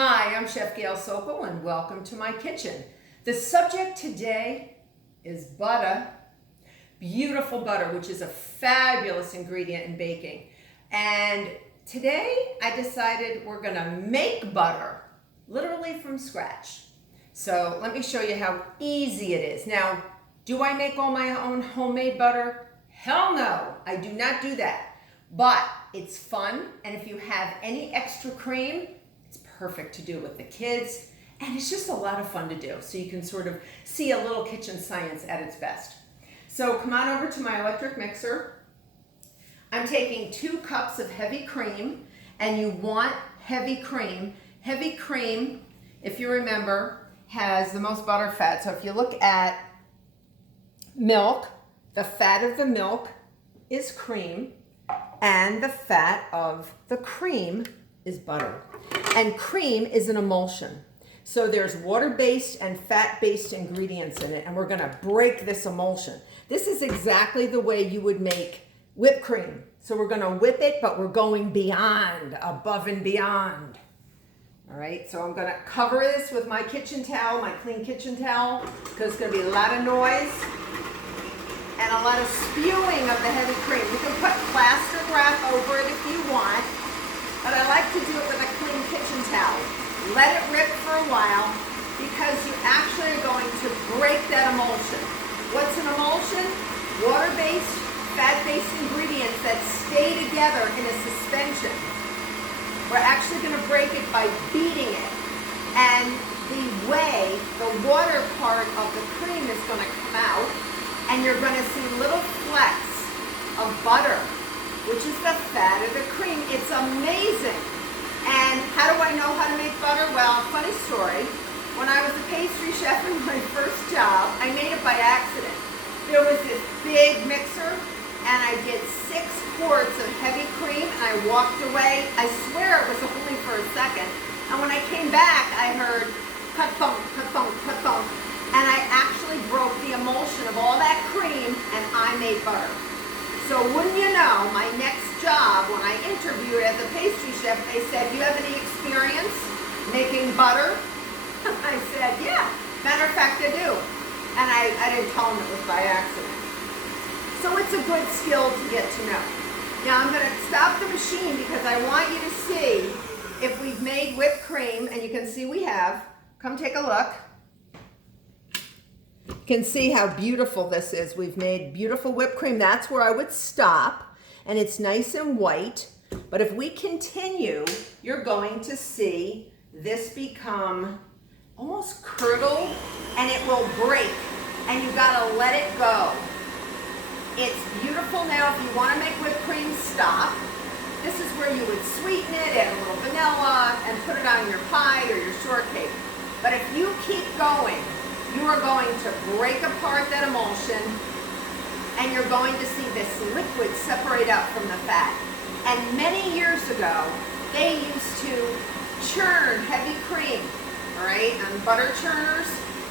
Hi, I'm Chef Gail Sokol and welcome to my kitchen. The subject today is butter, beautiful butter, which is a fabulous ingredient in baking. And today I decided we're gonna make butter, literally from scratch. So let me show you how easy it is. Now, do I make all my own homemade butter? Hell no, I do not do that. But it's fun, and if you have any extra cream, it's perfect to do with the kids, and it's just a lot of fun to do. So you can sort of see a little kitchen science at its best. So come on over to my electric mixer. I'm taking 2 cups of heavy cream, and you want heavy cream. Heavy cream, if you remember, has the most butter fat. So if you look at milk, the fat of the milk is cream, and the fat of the cream is butter. And cream is an emulsion. So there's water-based and fat-based ingredients in it, and we're gonna break this emulsion. This is exactly the way you would make whipped cream. So we're gonna whip it, but we're going beyond, above and beyond. All right, so I'm gonna cover this with my kitchen towel, my clean kitchen towel, because it's gonna be a lot of noise and a lot of spewing of the heavy cream. You can put plastic wrap over it if you want, but I like to do it with a clean kitchen towel. Let it rip for a while because you actually are going to break that emulsion. What's an emulsion? Water-based, fat-based ingredients that stay together in a suspension. We're actually going to break it by beating it. And the way the water part of the cream is going to come out, and you're going to see little flecks of butter, which is the fat of the cream. It's amazing. And how do I know how to make butter? Well, funny story. When I was a pastry chef in my first job, I made it by accident. There was this big mixer, and I did 6 quarts of heavy cream, and I walked away. I swear it was only for a second. And when I came back, I heard cut thunk, cut thunk, cut thunk. And I actually broke the emulsion of all that cream, and I made butter. So wouldn't you know, my next job, when I interviewed as a pastry chef, they said, "Do you have any experience making butter?" I said, "Yeah, matter of fact, I do." And I didn't tell them it was by accident. So it's a good skill to get to know. Now I'm gonna stop the machine because I want you to see if we've made whipped cream, and you can see we have. Come take a look. You can see how beautiful this is. We've made beautiful whipped cream. That's where I would stop, and it's nice and white. But if we continue, you're going to see this become almost curdled, and it will break, and you gotta let it go. It's beautiful now. If you wanna make whipped cream, stop. This is where you would sweeten it, add a little vanilla, and put it on your pie or your shortcake. But if you keep going, you are going to break apart that emulsion, and you're going to see this liquid separate out from the fat. And many years ago, they used to churn heavy cream, all right, on butter churners,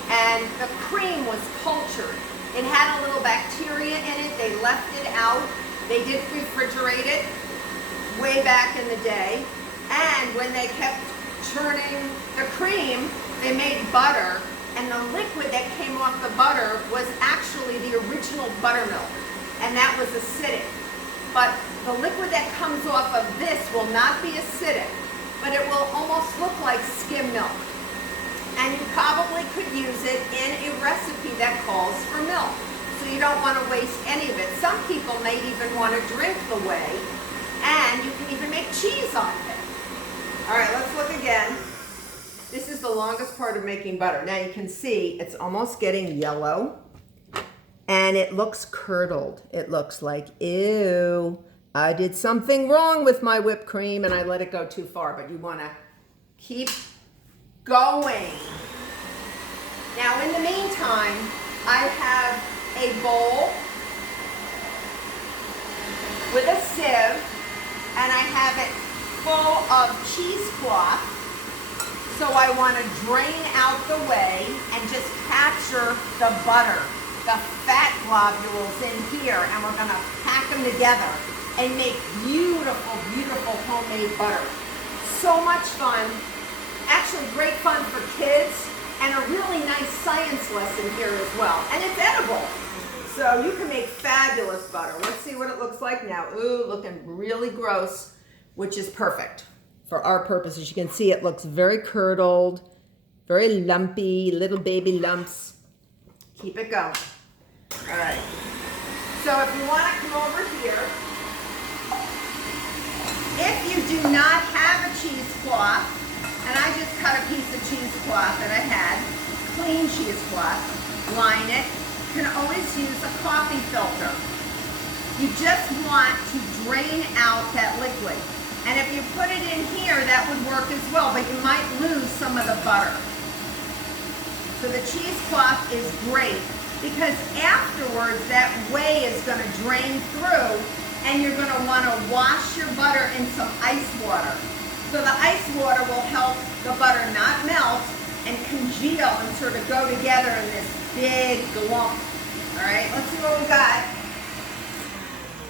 and the cream was cultured. It had a little bacteria in it. They left it out. They didn't refrigerate it way back in the day. And when they kept churning the cream, they made butter. And the liquid that came off the butter was actually the original buttermilk, and that was acidic. But the liquid that comes off of this will not be acidic, but it will almost look like skim milk. And you probably could use it in a recipe that calls for milk, so you don't want to waste any of it. Some people may even want to drink the whey, and you can even make cheese on it. All right, let's look again. This is the longest part of making butter. Now you can see it's almost getting yellow, and it looks curdled. It looks like, ew, I did something wrong with my whipped cream and I let it go too far, but you wanna keep going. Now in the meantime, I have a bowl with a sieve, and I have it full of cheesecloth. So I want to drain out the whey and just capture the butter, the fat globules in here, and we're going to pack them together and make beautiful, beautiful homemade butter. So much fun. Actually, great fun for kids and a really nice science lesson here as well. And it's edible. So you can make fabulous butter. Let's see what it looks like now. Ooh, looking really gross, which is perfect for our purposes. You can see it looks very curdled, very lumpy, little baby lumps. Keep it going. All right. So if you want to come over here, if you do not have a cheesecloth, and I just cut a piece of cheesecloth that I had, clean cheesecloth, line it. You can always use a coffee filter. You just want to drain out that liquid. And if you put it in here, that would work as well, but you might lose some of the butter. So the cheesecloth is great because afterwards that whey is going to drain through and you're going to want to wash your butter in some ice water. So the ice water will help the butter not melt and congeal and sort of go together in this big lump. All right, let's see what we got.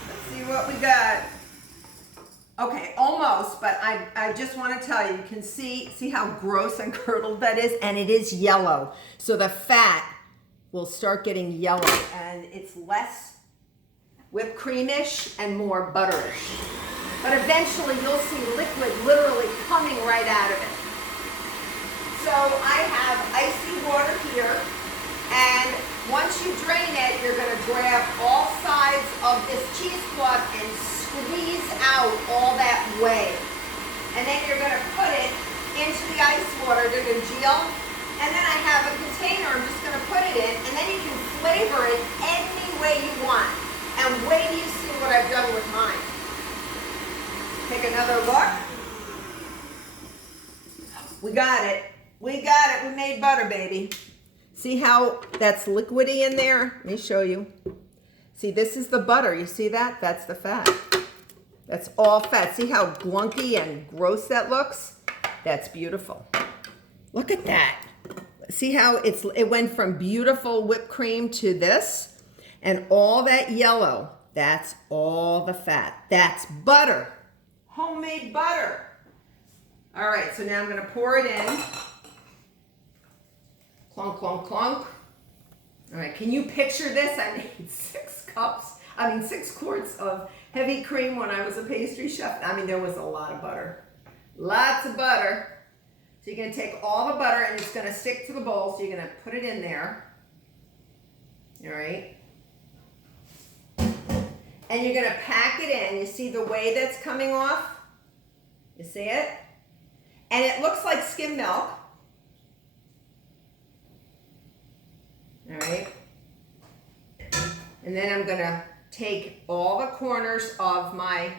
Let's see what we got. Okay, almost, but I just want to tell you, you can see how gross and curdled that is, and it is yellow. So the fat will start getting yellow, and it's less whipped creamish and more butterish. But eventually you'll see liquid literally coming right out of it. So I have icy water here, and once you drain it, you're going to grab all sides of this cheesecloth and squeeze out all that whey. And then you're going to put it into the ice water to congeal. And then I have a container I'm just going to put it in, and then you can flavor it any way you want. And wait till you see what I've done with mine. Take another look. We got it. We got it. We made butter, baby. See how that's liquidy in there? Let me show you. See, this is the butter. You see that? That's the fat. That's all fat. See how glunky and gross that looks? That's beautiful. Look at that. See how it went from beautiful whipped cream to this? And all that yellow, that's all the fat. That's butter. Homemade butter. All right, so now I'm going to pour it in. Clunk, clunk, clunk. All right, can you picture this? I made 6 quarts of heavy cream when I was a pastry chef. I mean, there was a lot of butter. Lots of butter. So you're going to take all the butter and it's going to stick to the bowl. So you're going to put it in there. All right. And you're going to pack it in. You see the whey that's coming off? You see it? And it looks like skim milk. All right. And then I'm going to take all the corners of my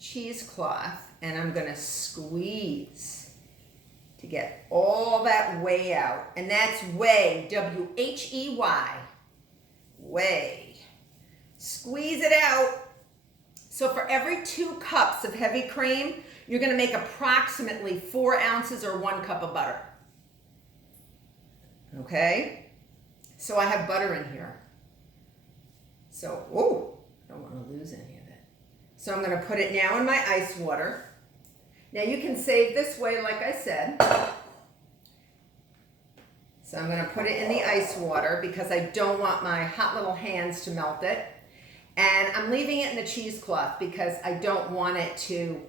cheesecloth and I'm going to squeeze to get all that whey out. And that's whey, W-H-E-Y, whey. Squeeze it out. So for every 2 cups of heavy cream, you're going to make approximately 4 ounces or 1 cup of butter. Okay? So I have butter in here. So, oh, I don't want to lose any of it. So I'm going to put it now in my ice water. Now you can save this whey, like I said. So I'm going to put it in the ice water because I don't want my hot little hands to melt it. And I'm leaving it in the cheesecloth because I don't want it to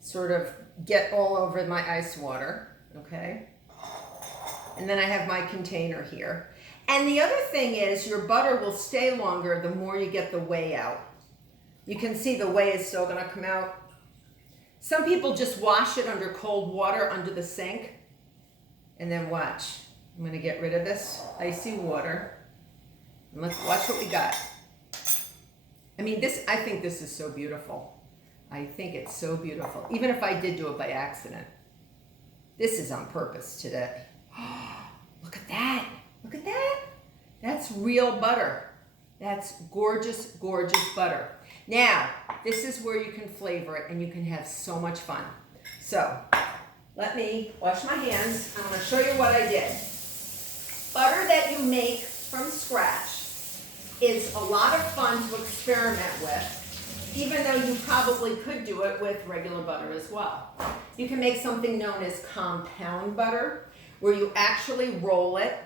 sort of get all over my ice water, okay? And then I have my container here. And the other thing is your butter will stay longer the more you get the whey out. You can see the whey is still gonna come out. Some people just wash it under cold water under the sink. And then watch. I'm gonna get rid of this icy water. And let's watch what we got. I mean, I think this is so beautiful. I think it's so beautiful. Even if I did do it by accident. This is on purpose today. Look at that. Look at that. That's real butter. That's gorgeous, gorgeous butter. Now, this is where you can flavor it and you can have so much fun. So, let me wash my hands. I'm going to show you what I did. Butter that you make from scratch is a lot of fun to experiment with. even though you probably could do it with regular butter as well. You can make something known as compound butter, where you actually roll it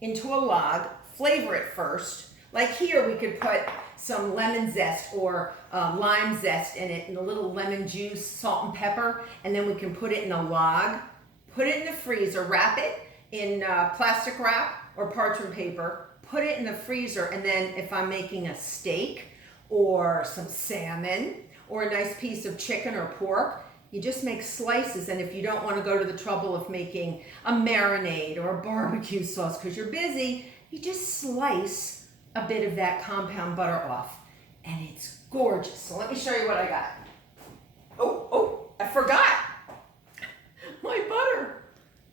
into a log, flavor it first. Like here, we could put some lemon zest or lime zest in it, and a little lemon juice, salt and pepper, and then we can put it in a log, put it in the freezer, wrap it in plastic wrap or parchment paper, put it in the freezer, and then if I'm making a steak or some salmon or a nice piece of chicken or pork, you just make slices. And if you don't want to go to the trouble of making a marinade or a barbecue sauce because you're busy, you just slice a bit of that compound butter off, and it's gorgeous. So let me show you what I got. Oh, I forgot my butter.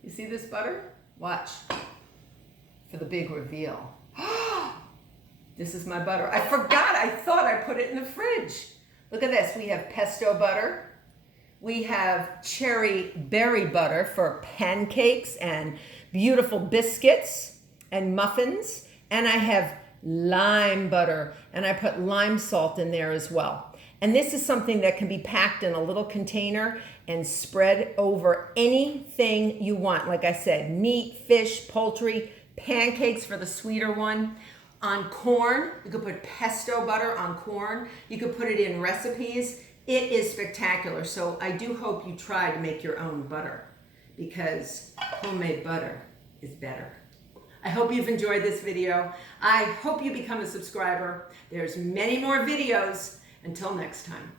You see this butter? Watch for the big reveal. This is my butter. I forgot. I thought I put it in the fridge. Look at this. We have pesto butter. We have cherry berry butter for pancakes and beautiful biscuits and muffins. And I have lime butter, and I put lime salt in there as well. And this is something that can be packed in a little container and spread over anything you want. Like I said, meat, fish, poultry, pancakes for the sweeter one. On corn, you could put pesto butter on corn. You could put it in recipes. It is spectacular. So I do hope you try to make your own butter, because homemade butter is better. I hope you've enjoyed this video. I hope you become a subscriber. There's many more videos. Until next time.